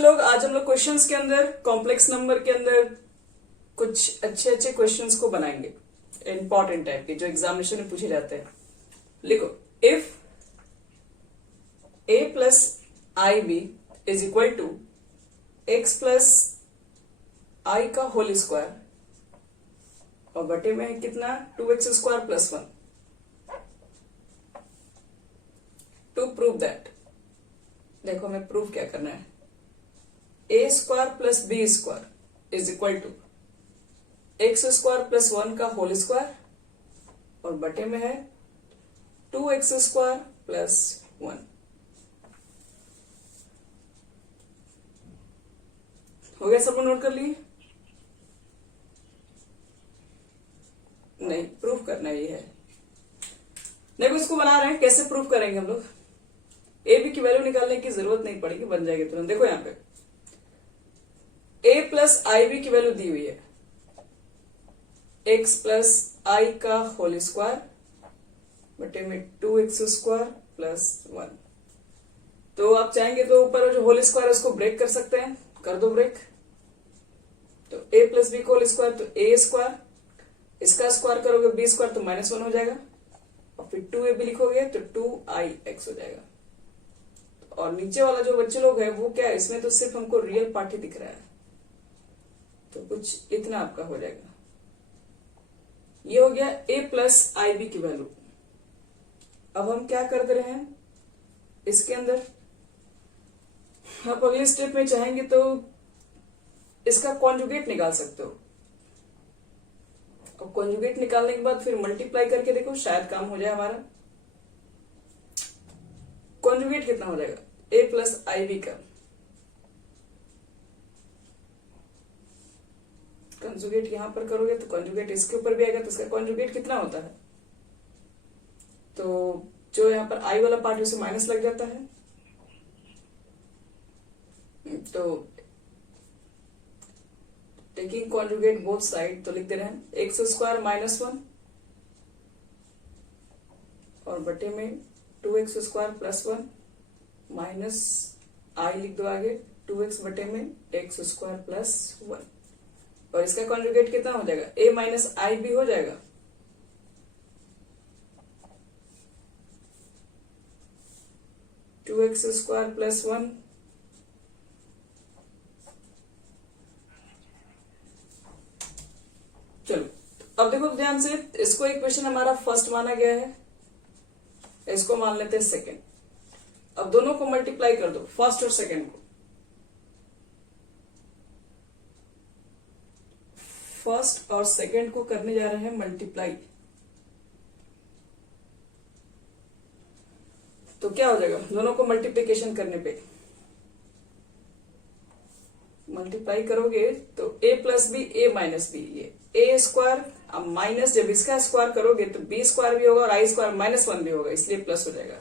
बच्चे लोग, आज हम लोग क्वेश्चंस के अंदर, कॉम्प्लेक्स नंबर के अंदर कुछ अच्छे अच्छे क्वेश्चंस को बनाएंगे, इंपॉर्टेंट टाइप के जो एग्जामिनेशन में पूछे जाते हैं। लिखो, if a plus I B is equal to X plus I का होल स्क्वायर और बटे में है कितना, 2x² plus 1, to prove that. देखो हमें प्रूव क्या करना है, a² plus b² is equal to x² plus 1 का होल स्क्वायर और बटे में है 2x² प्लस 1। हो गया, सब लोग नोट कर लिए? नहीं, प्रूफ करना ही है। देखो इसको बना रहे हैं, कैसे प्रूफ करेंगे हम लोग। ए बी की वैल्यू निकालने की जरूरत नहीं पड़ेगी, बन जाएगी तुरंत। देखो यहां पे a प्लस आई बी की वैल्यू दी हुई है x प्लस आई का होल स्क्वायर बटे में 2x² प्लस 1। तो आप चाहेंगे तो ऊपर जो होल स्क्वायर है उसको ब्रेक कर सकते हैं, कर दो ब्रेक। तो a प्लस बी का होल स्क्वायर तो a², इसका स्क्वायर करोगे b² तो -1 हो जाएगा और फिर 2ab लिखोगे तो 2ix हो जाएगा। और नीचे वाला जो बच्चे लोग हैं वो क्या है, इसमें तो सिर्फ हमको रियल पार्ट ही दिख रहा है, तो कुछ इतना आपका हो जाएगा। ये हो गया a प्लस आई बी की वैल्यू। अब हम क्या कर दे रहे हैं इसके अंदर, आप अगले स्टेप में चाहेंगे तो इसका कॉन्जुगेट निकाल सकते हो। और कॉन्जुगेट निकालने के बाद फिर मल्टीप्लाई करके देखो, शायद काम हो जाए हमारा। कॉन्जुगेट कितना हो जाएगा a प्लस आई बी का, कॉन्जुगेट यहां पर करोगे तो कॉन्जुगेट इसके ऊपर भी आएगा, तो इसका कॉन्जुगेट कितना होता है, तो जो यहां पर आई वाला पार्ट है उसे माइनस लग जाता है। तो टेकिंग कॉन्जुगेट बोथ साइड, तो लिख दे रहे हैं x² माइनस 1 और बटे में 2x² प्लस 1 माइनस आई लिख दो आगे 2x बटे में x² प्लस 1। और इसका कॉन्जुगेट कितना हो जाएगा, a माइनस आई भी हो जाएगा। टू एक्स स्क्वायर प्लस 1 चलो अब देखो ध्यान से, इसको इक्वेशन हमारा फर्स्ट माना गया है, इसको मान लेते हैं सेकेंड। अब दोनों को मल्टीप्लाई कर दो, फर्स्ट और सेकेंड को। फर्स्ट और सेकेंड को करने जा रहे हैं मल्टीप्लाई, तो क्या हो जाएगा, दोनों को मल्टीप्लीकेशन करने पे मल्टीप्लाई करोगे तो a plus B a minus B, ये a² अब माइनस, जब इसका स्क्वायर करोगे तो b² भी होगा और i² -1 भी होगा, इसलिए प्लस हो जाएगा।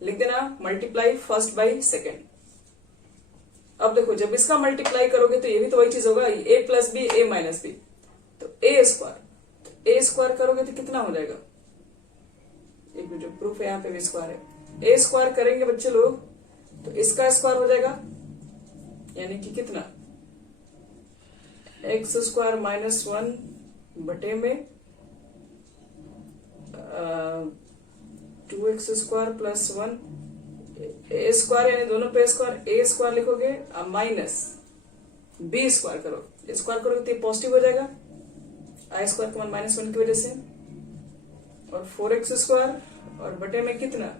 लिख देना मल्टीप्लाई फर्स्ट बाई सेकेंड। अब देखो जब इसका मल्टीप्लाई करोगे तो ये भी तो वही चीज होगा, a plus B a minus B, तो a² करोगे तो कितना हो जाएगा, एक जो प्रूफ है यहाँ पे भी स्क्वायर है, a² करेंगे बच्चे लोग तो इसका स्क्वायर हो जाएगा, यानी कि कितना, x² माइनस 1 बटे में 2x² प्लस 1 a² यानी दोनों पे a² लिखोगे माइनस b² करो, स्क्वायर करोगे तो ये पॉजिटिव हो जाएगा i² कॉमन -1 की वजह से, और 4x² और बटे में कितना,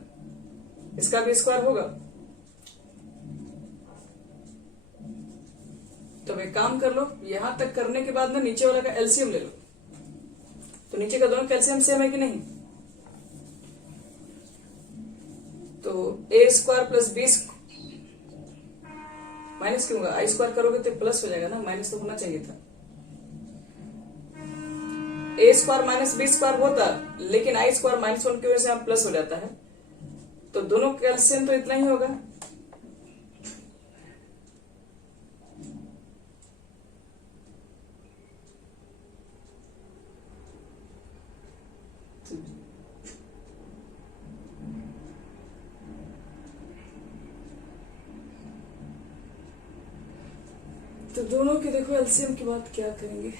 इसका भी स्क्वायर होगा। तो एक काम कर लो, यहां तक करने के बाद ना नीचे वाला का एलसीएम ले लो, तो नीचे का दोनों कैल्सियम सेम है कि नहीं, तो a² प्लस b माइनस क्यों होगा, i² करोगे तो प्लस हो जाएगा ना, माइनस तो होना चाहिए था। a² माइनस b² होता, लेकिन i² -1 की वजह से यहाँ प्लस हो जाता है, तो दोनों कैल्सियम तो इतना ही होगा। तो दोनों के देखो एलसीएम की बात क्या करेंगे।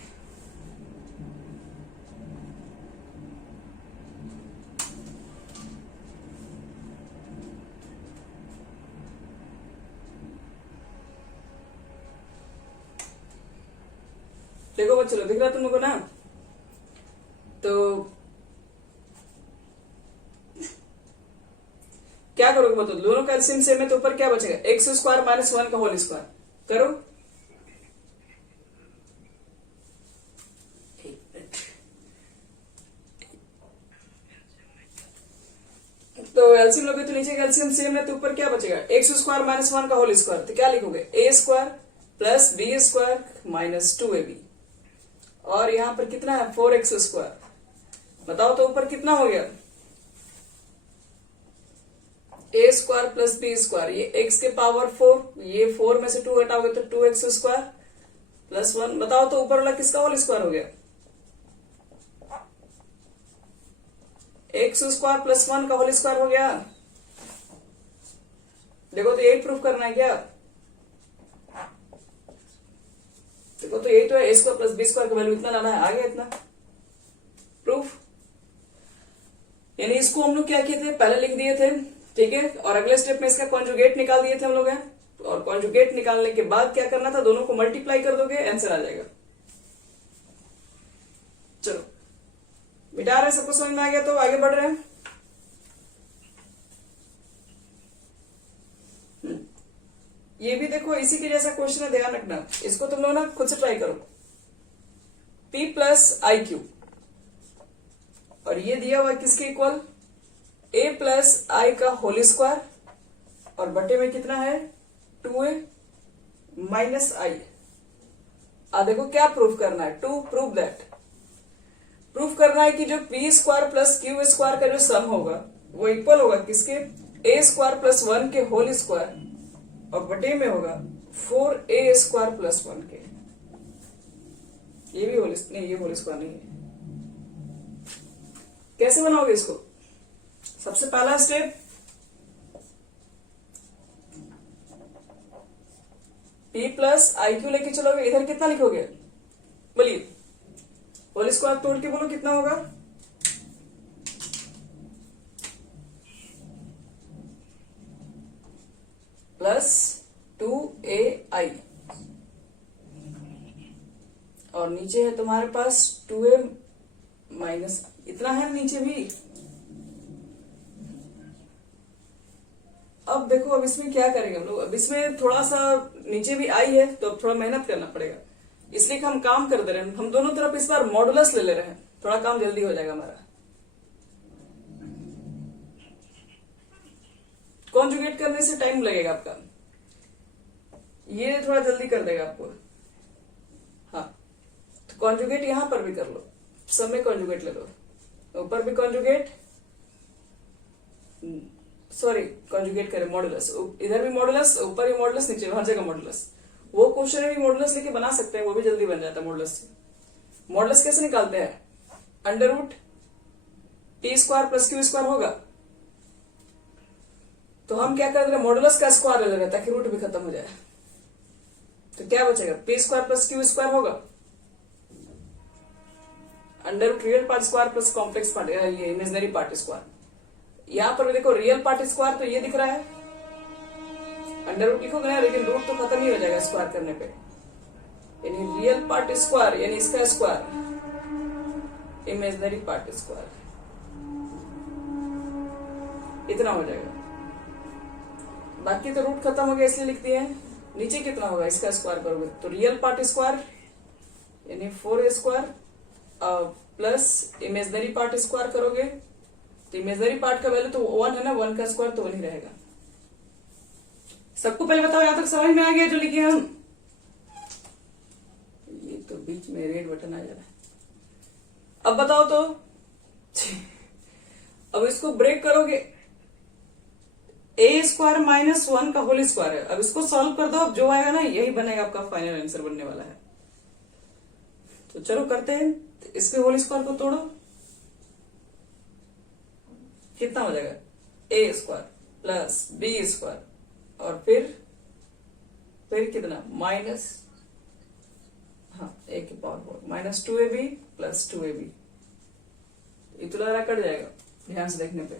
देखो बच्चों दिख रहा तुम लोगों को ना, तो क्या करोगे बताओ, दोनों का एलसीएम सेम है तो ऊपर क्या बचेगा, एक्स स्क्वायर माइनस 1 का होल स्क्वायर करो। तो एलसीएम लोगे तो नीचे का एलसीएम सेम है तो ऊपर क्या बचेगा, एक्स स्क्वायर माइनस 1 का होल स्क्वायर, तो क्या लिखोगे, A square plus B square minus 2ab, और यहां पर कितना है 4x स्क्वायर। बताओ तो ऊपर कितना हो गया, ए स्क्वायर प्लस बी स्क्वायर, ये x के पावर 4, ये 4 में से 2 हटाओगे तो 2x स्क्वायर प्लस 1। बताओ तो ऊपर वाला किसका होल स्क्वायर हो गया, एक्स स्क्वायर प्लस 1 का होल स्क्वायर हो गया। देखो तो यही प्रूफ करना है क्या, देखो तो यही तो है, ए स्क्वायर प्लस बी स्क्वायर का वैल्यू इतना लाना है, आ गया इतना प्रूफ। यानी इसको हम लोग क्या किए थे, पहले लिख दिए थे, ठीक है, और अगले स्टेप में इसका कॉन्जुगेट निकाल दिए थे हम लोग हैं, और कॉन्जुगेट निकालने के बाद क्या करना था, दोनों को मल्टीप्लाई कर दोगे आंसर आ जाएगा। चलो मिटा रहे हैं, सबको समझ में आ गया तो आगे बढ़ रहे हैं। ये भी देखो इसी के जैसा क्वेश्चन है, ध्यान रखना, इसको तुम लोग ना खुद से ट्राई करो। P प्लस आई क्यू, और ये दिया हुआ किसके इक्वल, a प्लस आई का होल स्क्वायर, और बटे में कितना है 2a माइनस आई। देखो क्या प्रूफ करना है, टू प्रूव दैट, प्रूफ करना है कि जो P square plus Q square का जो सम होगा वो इक्वल होगा किसके, ए स्क्वायर प्लस 1 के होल स्क्वायर, और बटे में होगा 4a स्क्वायर प्लस 1 के। ये भी होल नहीं, ये होल स्क्वायर नहीं है। कैसे बनाओगे इसको, सबसे पहला step, p plus I Q लेके चलोगे, इधर कितना लिखोगे, बोलिए, होल स्क्वायर तोड़ के बोलो कितना होगा, प्लस 2ai, और नीचे है तुम्हारे पास 2a माइनस, इतना है नीचे भी। अब देखो अब इसमें क्या करेंगे हम लोग, अब इसमें थोड़ा सा नीचे भी आई है तो अब थोड़ा मेहनत करना पड़ेगा, इसलिए कि हम काम कर दे रहे हैं, हम दोनों तरफ इस बार मॉडुलस ले रहे हैं, थोड़ा काम जल्दी हो जाएगा हमारा। कॉन्जुगेट करने से टाइम लगेगा आपका, ये थोड़ा जल्दी कर देगा आपको। हाँ तो कॉन्जुगेट यहां पर भी कर लो, सब में कॉन्जुगेट ले लो, ऊपर भी कॉन्जुगेट, सॉरी कॉन्जुगेट करें मॉडुलस, इधर भी मॉडुलस, ऊपर भी मॉडुलस, नीचे हर जगह मॉडुलस। वो क्वेश्चन में भी मॉडुलस लेके बना सकते हैं, वो भी जल्दी बन जाता है मॉडुलस से। मॉडुलस कैसे निकालते हैं, under root T square plus Q square होगा, तो हम क्या कर रहे हैं, मॉडुलस का स्क्वायर ले रहे हैं ताकि रूट भी खत्म हो जाए, तो क्या बचेगा, P square plus Q square होगा, under root real part square plus complex part, ये इमेजिनरी पार्ट स्क्वायर। यहां पर भी देखो रियल पार्ट स्क्वायर तो ये दिख रहा है, अंडर रूट लिखोगे ना, लेकिन रूट तो खत्म ही हो जाएगा स्क्वायर करने पे, यानी रियल पार्ट स्क्वायर यानी इसका स्क्वायर, इमेजिनरी पार्ट स्क्वायर, इतना हो जाएगा। बाकी तो रूट खत्म हो गया इसलिए लिख दिए हैं। नीचे कितना होगा, इसका स्क्वायर करोगे तो रियल पार्ट स्क्वायर यानी 4a square plus imaginary part square करोगे तो इमेजिनरी पार्ट का वैल्यू तो 1 है ना, 1 का स्क्वायर तो 1 ही रहेगा। सबको पहले बताओ, यहां तक समझ में आ गया जो लिखे हम, ये तो बीच में रेड बटन आ जा रहा है। अब बताओ तो अब इसको ब्रेक करोगे, ए स्क्वायर माइनस 1 का होल स्क्वायर है, अब इसको सॉल्व कर दो, अब जो आएगा ना यही बनेगा आपका फाइनल आंसर बनने वाला है। तो चलो करते हैं, इसके होल स्क्वायर को तोड़ो, कितना हो जाएगा, ए स्क्वायर प्लस बी स्क्वायर, और फिर कितना माइनस हाँ ए की power 4 minus 2ab plus 2ab, ये तो लग रहा कट जाएगा ध्यान से देखने पे।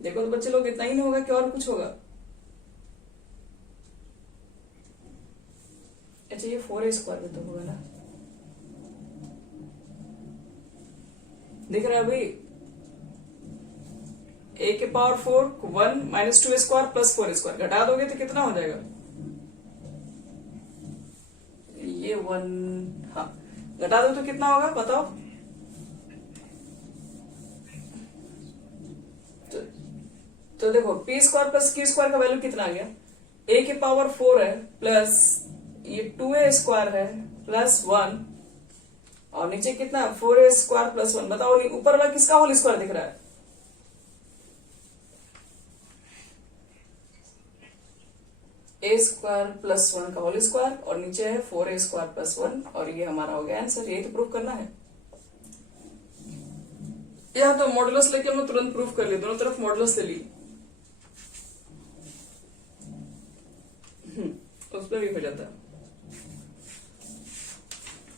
देखो तो बच्चे लोग, इतना ही नहीं होगा कि और कुछ होगा? अच्छा ये 4a² में तो होगा ना, दिख रहा है भाई? a के power 4 1 minus 2a² plus 4a², घटा दोगे तो कितना हो जाएगा? ये 1, हाँ घटा दो तो कितना होगा बताओ? तो देखो p² प्लस q² का वैल्यू कितना आ गया? a के पावर 4 है प्लस ये 2a² है प्लस 1, और नीचे कितना है? 4a² plus 1। बताओ ऊपर वाला किसका होल स्क्वायर दिख रहा है? a² प्लस 1 का होल स्क्वायर, और नीचे है 4a² प्लस 1, और ये हमारा हो गया आंसर। ये तो प्रूफ करना है। यहां तो मॉडुलस लेके हम तुरंत प्रूफ कर लिए, दोनों तरफ मॉडुलस ले ली, उस पर भी हो जाता है।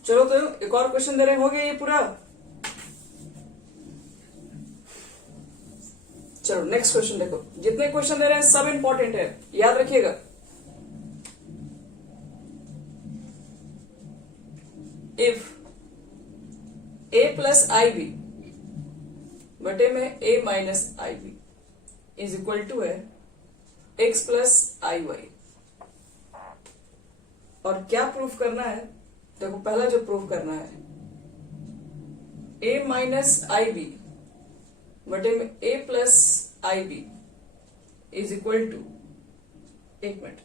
चलो तो एक और क्वेश्चन दे रहे, हो गया ये पूरा। चलो नेक्स्ट क्वेश्चन देखो, जितने क्वेश्चन दे रहे हैं सब इंपॉर्टेंट है, याद रखिएगा। If a plus I B बटे में a minus I B is equal to है x प्लस आई वाई, और क्या प्रूफ करना है? देखो पहला जो प्रूफ करना है, a माइनस आई बी बटे में a plus I B is equal to, एक मिनट,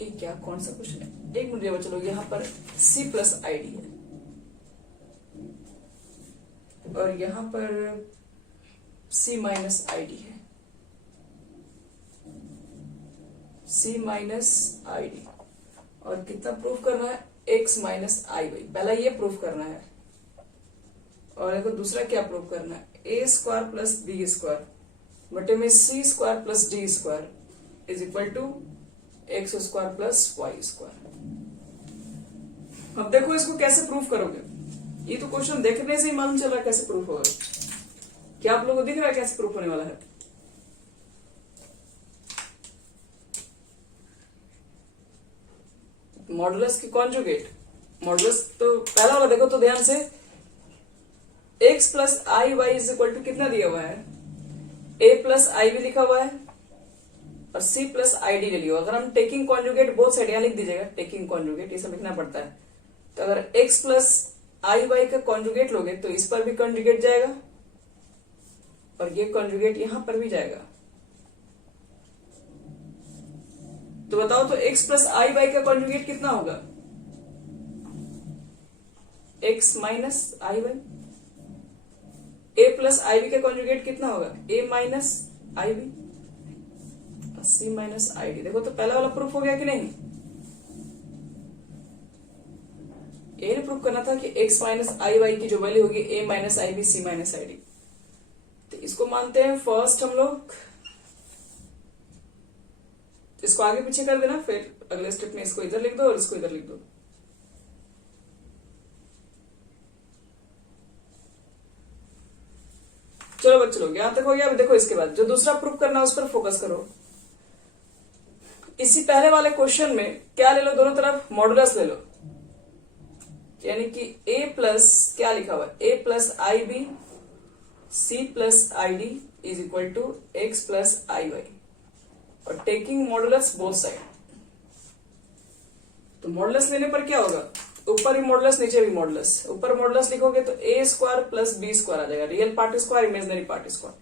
ये क्या कौन सा क्वेश्चन है? एक मिनट चलो, यहां पर c प्लस आई डी है और यहां पर c माइनस आई डी है, c माइनस आई डी, और कितना प्रूफ करना है? x माइनस आई वाई, पहला ये प्रूफ करना है। और देखो दूसरा क्या प्रूफ करना है? a² प्लस b² बटे में c² plus d² is equal to x² plus y²। अब देखो इसको कैसे प्रूफ करोगे? ये तो क्वेश्चन देखने से ही मालूम चल रहा है कैसे प्रूफ होगा। क्या आप लोगों को दिख रहा है कैसे प्रूफ होने वाला है? मॉडुलस की कॉन्जुगेट, मॉडुलस तो पहला वाला देखो तो ध्यान से, x plus I Y is equal to कितना दिया हुआ है? a प्लस आई भी लिखा हुआ है और c प्लस आई डी ले लियो। अगर हम टेकिंग कॉन्जुगेट बोथ साइड यहां लिख दीजिएगा, टेकिंग कॉन्जुगेट ये सब लिखना पड़ता है। तो अगर x प्लस आई वाई का कॉन्जुगेट लोगे तो इस पर भी कॉन्जुगेट जाएगा और ये कॉन्जुगेट यहां पर भी जाएगा। तो बताओ तो x प्लस आई वाई का कॉन्जुगेट कितना होगा? x minus I Y. a plus I B का कॉन्जुगेट कितना होगा? a minus I B, c minus I D. देखो तो पहला वाला प्रूफ हो गया कि नहीं? ये प्रूफ करना था कि x माइनस आई वाई की जो वैल्यू होगी a minus I B c minus I D. तो इसको मानते हैं फर्स्ट हम लोग, इसको आगे पीछे कर देना, फिर अगले स्टेप में इसको इधर लिख दो और इसको इधर लिख दो। चलो बच्चों लोग यहां तक हो गया। अब देखो इसके बाद जो दूसरा प्रूफ करना है उस पर फोकस करो। इसी पहले वाले क्वेश्चन में क्या ले लो? दोनों तरफ मॉडुलस ले लो, यानी कि a प्लस क्या लिखा हुआ है? a plus I B c plus I D is equal to x plus I Y, और टेकिंग मॉडुलस बोथ साइड। तो मॉडुलस लेने पर क्या होगा? ऊपर भी मॉडुलस नीचे भी मॉडुलस। ऊपर मॉडुलस लिखोगे तो a² प्लस b² आ जाएगा, real part square imaginary part square,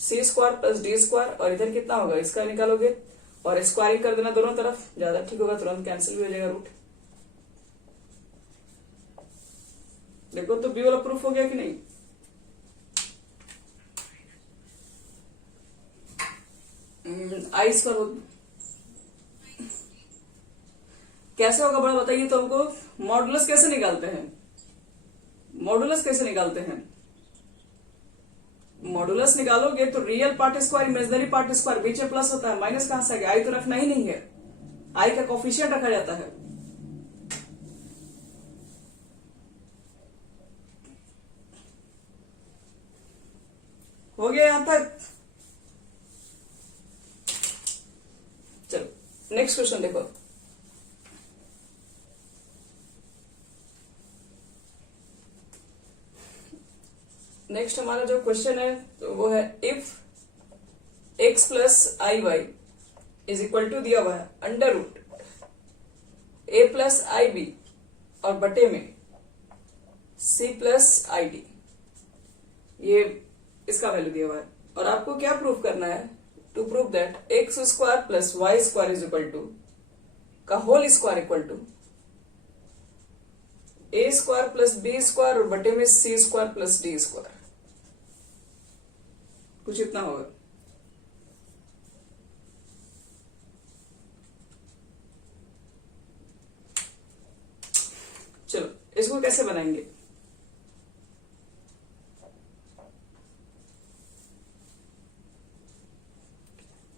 c² plus d², और इधर कितना होगा इसका निकालोगे और स्क्वायरिंग कर देना दोनों तरफ, ज्यादा ठीक होगा, तुरंत कैंसिल भी हो जाएगा रूट। देखो तो बी वाला प्रूफ हो गया कि नहीं? आई स्क्वायर कैसे होगा बड़ा बताइए तो हमको। मॉडुलस कैसे निकालते हैं? मॉडुलस कैसे निकालते हैं? मॉडुलस निकालोगे तो real part square imaginary part square बीच में प्लस होता है, माइनस कहां से आ गया? आई तो रखना ही नहीं है, आई का कोफिशिएंट रखा जाता है। हो गया यहां तक? चलो नेक्स्ट क्वेश्चन देखो। नेक्स्ट हमारा जो क्वेश्चन है तो वो है if x plus I Y is equal to दिया हुआ है under root a plus I B और बटे में c प्लस आई डी, ये इसका वैल्यू दिया हुआ है। और आपको क्या प्रूव करना है? To prove that X square plus Y square is equal to का whole square equal to A square plus B square और बटे में C square plus D square, कुछ इतना होगा। चलो इसको कैसे बनाएंगे?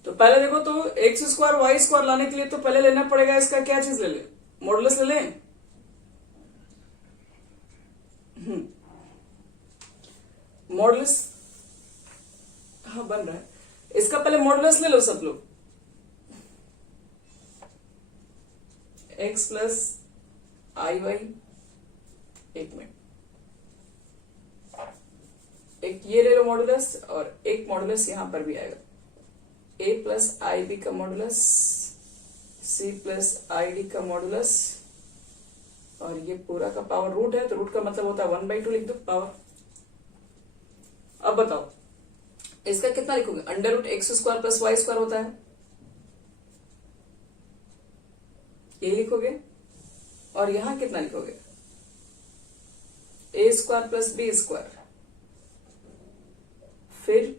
तो पहले देखो, तो एक्स स्क्वायर वाई स्क्वायर लाने के लिए तो पहले लेना पड़ेगा इसका क्या चीज ले ले? मॉडुलस ले लें। मॉडुलस हाँ बन रहा है, इसका पहले मॉडुलस ले लो सब लोग। एक्स प्लस आई वाई, एक मिनट, एक ये ले लो मॉडुलस और एक मॉडुलस यहां पर भी आएगा। ए प्लस आई बी का modulus, C plus I D का मॉडुलस, और ये पूरा का पावर रूट है तो रूट का मतलब होता है 1/2 लिख दो पावर। अब बताओ इसका कितना लिखोगे? Under root X square plus Y square होता है, ये लिखोगे। और यहां कितना लिखोगे? A square plus B square, फिर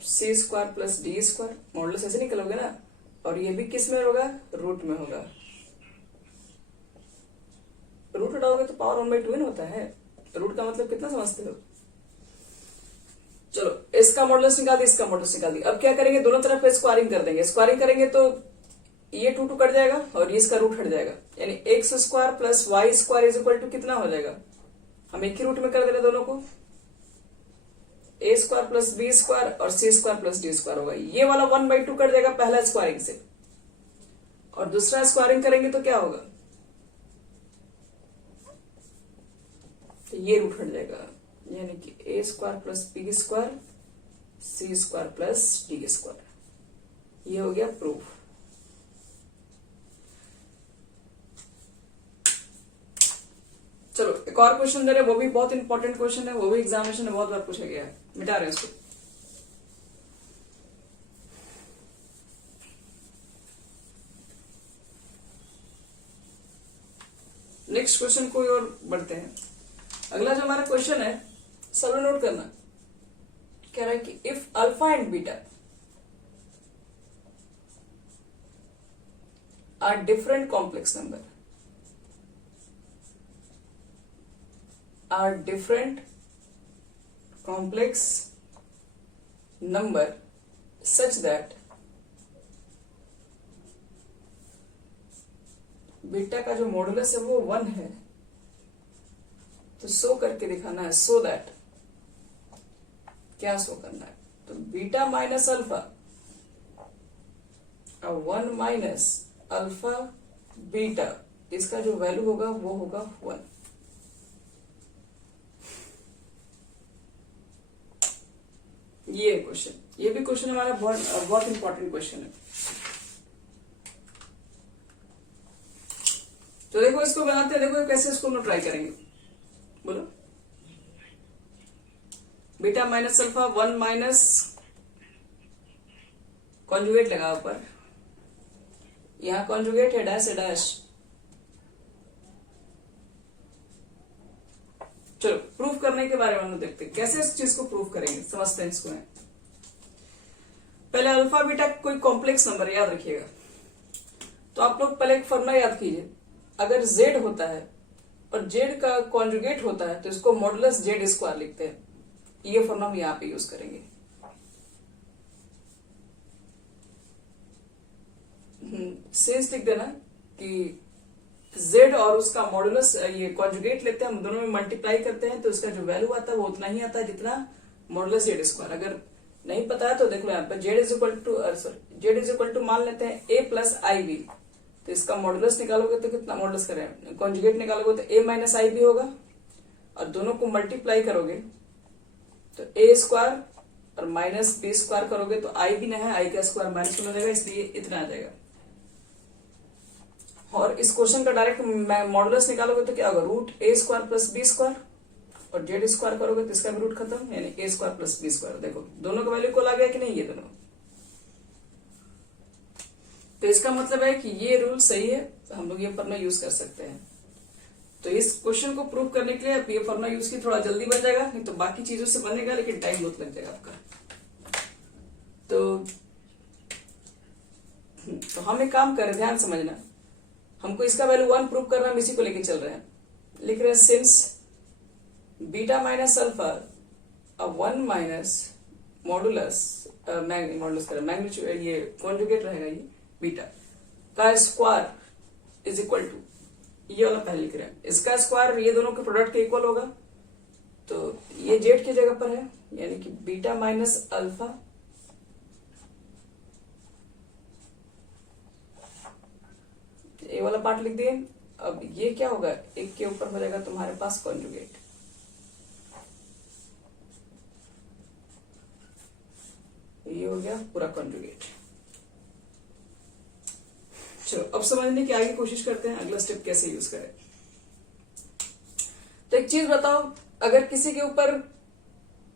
C square plus D square, modulus ऐसे निकलोगे ना। और ये भी किस में होगा? रूट में होगा। रूट हटाओगे तो पावर 1/2 ही होता है। रूट का मतलब कितना समझते हो? चलो इसका मॉडुलस निकाल दी, इसका मॉडुलस निकाल दी। अब क्या करेंगे? दोनों तरफ स्क्वायरिंग कर देंगे। स्क्वायरिंग करेंगे तो ये 2 कट जाएगा और ये इसका रूट हट जाएगा, यानी X square plus Y square is equal to कितना हो जाएगा? हम एक ही रूट में कर दे रहे दोनों को, ए स्क्वायर प्लस बी स्क्वायर और सी स्क्वायर प्लस डी स्क्वायर होगा। ये वाला 1/2 कट जाएगा पहला स्क्वायरिंग से, और दूसरा स्क्वायरिंग करेंगे तो क्या होगा? तो ये रूट हट जाएगा, यानी कि ए स्क्वायर प्लस बी स्क्वायर सी स्क्वायर प्लस डी स्क्वायर। ये हो गया प्रूफ। चलो एक और क्वेश्चन दे रहे, वो भी बहुत इंपॉर्टेंट क्वेश्चन है, वो भी एग्जामिनेशन में बहुत बार पूछा गया है। मिटा रहे हैं इसको। नेक्स्ट क्वेश्चन कोई और बढ़ते हैं। अगला जो हमारा क्वेश्चन है सब नोट करना। कह रहा है कि if alpha and beta are different complex number, are different complex number such that beta का जो मॉडुलस है वो 1 है, तो शो करके दिखाना है। सो दैट क्या शो करना है? तो बीटा माइनस अल्फा और 1 माइनस अल्फा बीटा, इसका जो वैल्यू होगा वो होगा 1। ये क्वेश्चन, ये भी क्वेश्चन हमारा बहुत इंपॉर्टेंट क्वेश्चन है। तो देखो इसको बनाते हैं, देखो कैसे इसको हम ट्राई करेंगे। बोलो, beta minus alpha 1 minus conjugate लगा ऊपर, यहां कॉन्जुगेट है डैश डैश। चलो प्रूफ करने के बारे में हम देखते हैं कैसे इस चीज को प्रूफ करेंगे, समझते हैं इसको। पहले अल्फा बीटा कोई कॉम्प्लेक्स नंबर याद रखिएगा, तो आप लोग पहले एक फॉर्मूला याद कीजिए। अगर z होता है और z का कॉन्जुगेट होता है तो इसको मॉडुलस z स्क्वायर लिखते हैं। ये फॉर्मूला हम यहाँ पे यूज करेंगे। सेंस लिख देना कि z और उसका मॉडुलस ये कॉन्जुगेट लेते हैं, हम दोनों में मल्टीप्लाई करते हैं तो इसका जो वैल्यू आता है वो उतना ही आता है जितना मॉडुलस जेड स्क्वायर। अगर नहीं पता है तो देख लो यहाँ पर जेड इज इक्वल टू मान लेते हैं a प्लस आई बी, तो इसका मॉडुलस निकालोगे तो कितना मॉडुलस करें, कॉन्जुगेट निकालोगे तो a माइनस आई बी होगा, और दोनों को मल्टीप्लाई करोगे तो a स्क्वायर और माइनस बी स्क्वायर करोगे तो आई भी ना है, आई का स्क्वायर माइनस 1 हो जाएगा, इसलिए इतना आ जाएगा। और इस क्वेश्चन का डायरेक्ट मॉडुलस निकालोगे तो क्या होगा, रूट ए स्क्वायर प्लस बी स्क्वायर, और जेड स्क्वायर करोगे तो इसका भी रूट खत्म, यानी ए स्क्वायर प्लस बी स्क्वायर। देखो दोनों का वैल्यू को ला गया कि नहीं, ये दोनों। तो इसका मतलब है कि ये रूल सही है, तो हम लोग ये फॉर्मूला यूज कर सकते हैं। तो इस क्वेश्चन को प्रूव करने के लिए आप ये फॉर्मूला यूज की, थोड़ा जल्दी बन जाएगा, नहीं तो बाकी चीजों से बनेगा लेकिन टाइम बहुत लग जाएगा आपका। तो हम एक काम करें, ध्यान समझना, हमको इसका वैल्यू 1 प्रूव करना, हम इसी को लेके चल रहे हैं। लिख रहे हैं since beta minus alpha 1 minus modulus magnitude, ये कॉन्जुगेट रहेगा, ये बीटा का स्क्वायर इज इक्वल टू, ये वाला पहले लिख रहे हैं, इसका स्क्वायर ये दोनों के प्रोडक्ट के इक्वल होगा, तो ये जेड की जगह पर है, यानी कि बीटा माइनस अल्फा ये वाला पार्ट लिख दिए। अब ये क्या होगा, एक के ऊपर हो जाएगा तुम्हारे पास कॉन्जुगेट, ये हो गया पूरा कॉन्जुगेट। चलो अब समझने की आगे कोशिश करते हैं, अगला स्टेप कैसे यूज करें। तो एक चीज बताओ, अगर किसी के ऊपर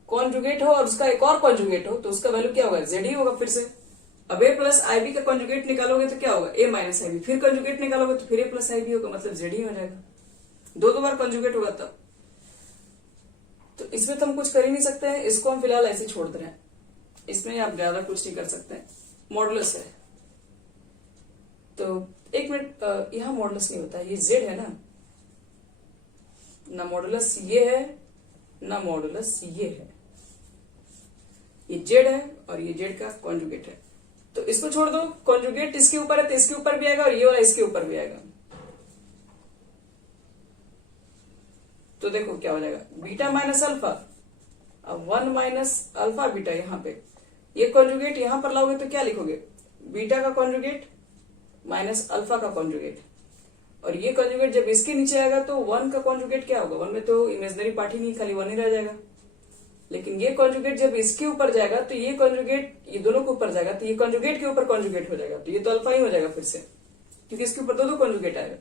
कॉन्जुगेट हो और उसका एक और कॉन्जुगेट हो तो उसका वैल्यू क्या होगा, जेड ही होगा फिर से। अब a प्लस आई बी का कॉन्जुगेट निकालोगे तो क्या होगा, a माइनस आई बी, फिर कॉन्जुगेट निकालोगे तो फिर a प्लस आई बी होगा, मतलब जेड ही हो जाएगा, दो बार कॉन्जुगेट होगा तब। तो इसमें तो हम कुछ कर ही नहीं सकते हैं, इसको हम फिलहाल ऐसे छोड़ दे रहे हैं, इसमें आप ज्यादा कुछ नहीं कर सकते हैं, मॉडुलस है। तो एक मिनट, यहां मॉडुलस नहीं होता है, ये जेड है ना मॉडुलस ये है ना मॉडुलस ये है, ये जेड है और ये जेड का कॉन्जुगेट है। तो इसको छोड़ दो, कॉन्जुगेट इसके ऊपर है तो इसके ऊपर भी आएगा और ये वाला इसके ऊपर भी आएगा। तो देखो क्या हो जाएगा, बीटा माइनस अल्फा, अब 1 माइनस अल्फा बीटा, यहां पे ये कॉन्जुगेट यहां पर लाओगे तो क्या लिखोगे, बीटा का कॉन्जुगेट माइनस अल्फा का कॉन्जुगेट, और ये कॉन्जुगेट जब इसके नीचे आएगा तो 1 का कॉन्जुगेट क्या होगा, 1 में तो इमेजिनरी पार्ट ही नहीं, खाली 1 ही रह जाएगा। लेकिन ये कॉन्जुगेट जब इसके ऊपर जाएगा तो ये कॉन्जुगेट ये दोनों के ऊपर जाएगा, तो ये कॉन्जुगेट के ऊपर कॉन्जुगेट हो जाएगा, तो ये तो अल्फा ही हो जाएगा फिर से, क्योंकि इसके ऊपर दो कॉन्जुगेट आएगा।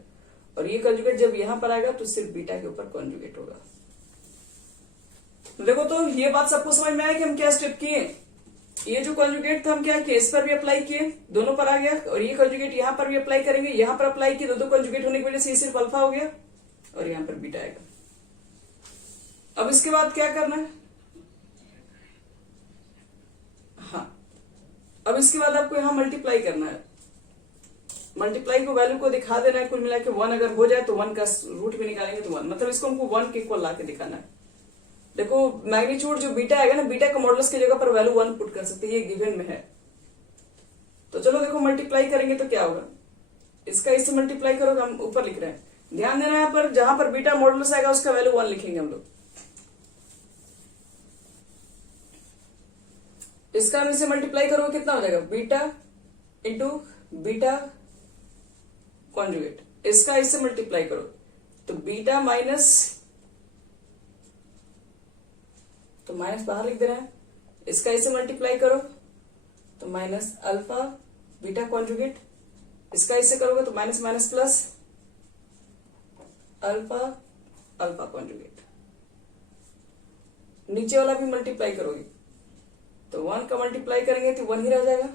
और ये कॉन्जुगेट जब यहां पर आएगा तो सिर्फ बीटा के ऊपर कॉन्जुगेट होगा। तो देखो, तो ये बात सबको समझ में आया कि हम क्या स्टेप किए। ये जो कॉन्जुगेट था हम क्या किए, इस पर भी अप्लाई किए, दोनों पर आ गया, और ये कॉन्जुगेट यहां पर भी अप्लाई करेंगे, यहां पर अप्लाई किए, दो कॉन्जुगेट होने की वजह से ये सिर्फ अल्फा हो गया और यहां पर बीटा आएगा। अब इसके बाद क्या करना है, हाँ, अब इसके बाद आपको यहां मल्टीप्लाई करना है, मल्टीप्लाई को वैल्यू को दिखा देना है, कुल मिला के 1 अगर हो जाए तो 1 का रूट भी निकालेंगे तो 1, मतलब इसको हमको 1 के इक्वल ला के दिखाना है। देखो मैग्नीट्यूड जो बीटा आएगा ना, बीटा का मॉडुलस की जगह पर वैल्यू 1 पुट कर सकते हैं, ये गिवन में है। तो चलो देखो मल्टीप्लाई करेंगे तो क्या होगा, इसका इससे मल्टीप्लाई करोगे, हम ऊपर लिख रहे हैं, ध्यान देना यहाँ पर जहां पर बीटा मॉडुलस आएगा उसका वैल्यू 1 लिखेंगे हम लोग। इसका इससे मल्टीप्लाई करोगे कितना हो जाएगा, बीटा इंटू बीटा कॉन्जुगेट, इसका इससे मल्टीप्लाई करो तो बीटा माइनस, तो माइनस बाहर लिख दे रहा है, इसका इससे मल्टीप्लाई करो तो माइनस अल्फा बीटा कॉन्जुगेट, इसका इससे करोगे तो minus minus plus alpha alpha conjugate, नीचे वाला भी मल्टीप्लाई करोगे तो 1 का मल्टीप्लाई करेंगे तो 1 ही रह जाएगा,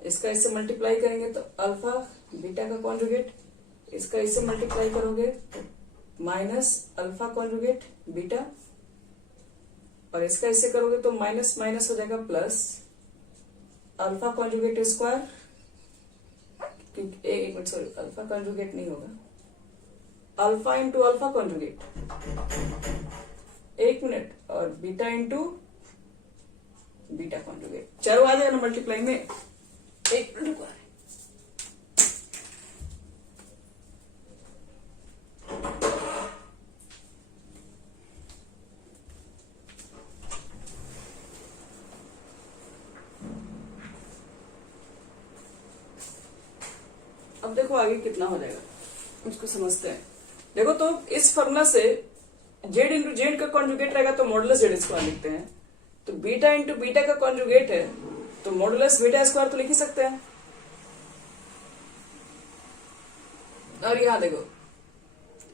इसका इससे मल्टीप्लाई करेंगे तो अल्फा बीटा का कॉन्जुगेट, इसका इससे मल्टीप्लाई करोगे तो माइनस अल्फा कॉन्जुगेट बीटा, और इसका इससे करोगे तो माइनस माइनस हो जाएगा प्लस अल्फा कॉन्जुगेट स्क्वायर, एक मिनट सॉरी, अल्फा कॉन्जुगेट नहीं होगा, अल्फा इंटू अल्फा कॉन्जुगेट, एक मिनट, और बीटा इंटू बीटा कॉन्जुगेट, चारों आ जाएगा ना मल्टीप्लाई में। एक मिनट रुको, अब देखो आगे कितना हो जाएगा उसको समझते हैं। देखो तो इस फॉर्मूला से जेड इंटू जेड का कॉन्जुगेट रहेगा तो मॉडुलस जेड स्क्वायर लिखते हैं, तो बीटा इंटू बीटा का कॉन्जुगेट है तो मॉडुलस बीटा स्क्वायर तो लिख ही सकते हैं। और यहां देखो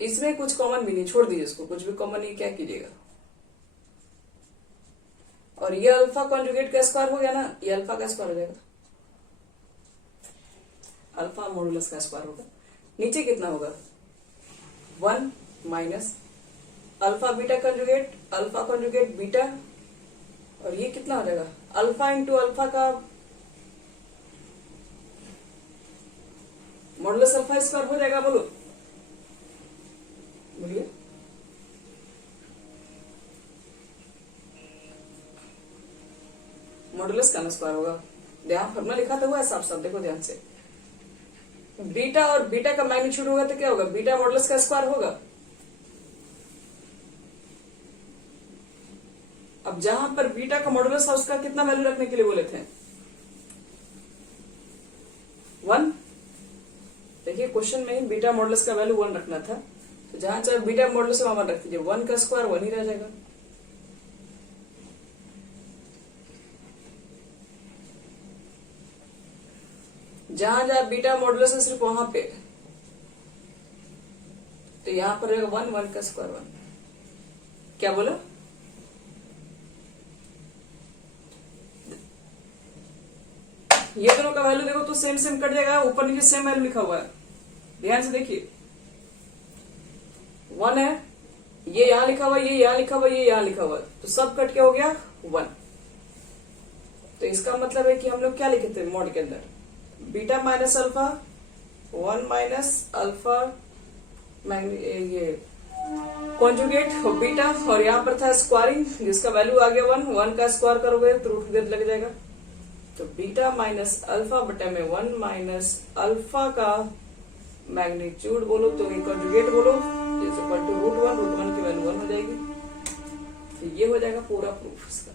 इसमें कुछ कॉमन भी नहीं, छोड़ दीजिए इसको, कुछ भी कॉमन नहीं, क्या कीजिएगा। और ये अल्फा कॉन्जुगेट का स्क्वायर हो गया ना, ये अल्फा का स्क्वायर हो जाएगा, अल्फा मॉडुलस का स्क्वायर होगा। नीचे कितना होगा 1 minus alpha beta conjugate alpha conjugate beta, और ये कितना हो जाएगा अल्फा इंटू अल्फा का मॉडुलस अल्फा स्क्वायर हो जाएगा। बोलो बोलिए, मॉडुलस का स्क्वायर होगा। ध्यान फॉर्मूला लिखा था हुआ है साफ साफ, देखो ध्यान से। बीटा और बीटा का मैग्नीट्यूड होगा तो क्या होगा, बीटा मॉडुलस का स्क्वायर होगा। अब जहां पर बीटा का मॉडुलस था उसका कितना वैल्यू रखने के लिए बोले थे 1। देखिए क्वेश्चन में ही बीटा मॉडुलस का वैल्यू 1 रखना था, तो जहां चाहे बीटा मॉडुलस वहां 1 रख दीजिए, 1 का स्क्वायर 1 ही रह जाएगा। जहां जहां बीटा मॉडुलस है सिर्फ वहां पे, तो यहां पर रहेगा 1 1 का स्क्वायर 1। क्या बोला, ये दोनों का वैल्यू देखो तो सेम सेम कट जाएगा, ऊपर नीचे सेम वैल्यू लिखा हुआ है, ध्यान से देखिए 1 है, ये यहां लिखा हुआ, ये यहां लिखा हुआ, ये यहां लिखा हुआ, तो सब कट के हो गया 1। तो इसका मतलब है कि हम लोग क्या लिखे थे मॉड के अंदर, beta minus alpha 1 minus alpha ये कॉन्जुगेट और बीटा, और यहाँ पर था स्क्वायरिंग जिसका वैल्यू आ गया 1, 1 का स्क्वायर करोगे तो रूट लग जाएगा, तो बीटा माइनस अल्फा बटे में 1 माइनस अल्फा का मैग्नीट्यूड बोलो तो ये कॉन्जुगेट बोलो, इज इक्वल टू रूट 1 की वैल्यू 1 हो जाएगी। तो ये हो जाएगा पूरा प्रूफ इसका।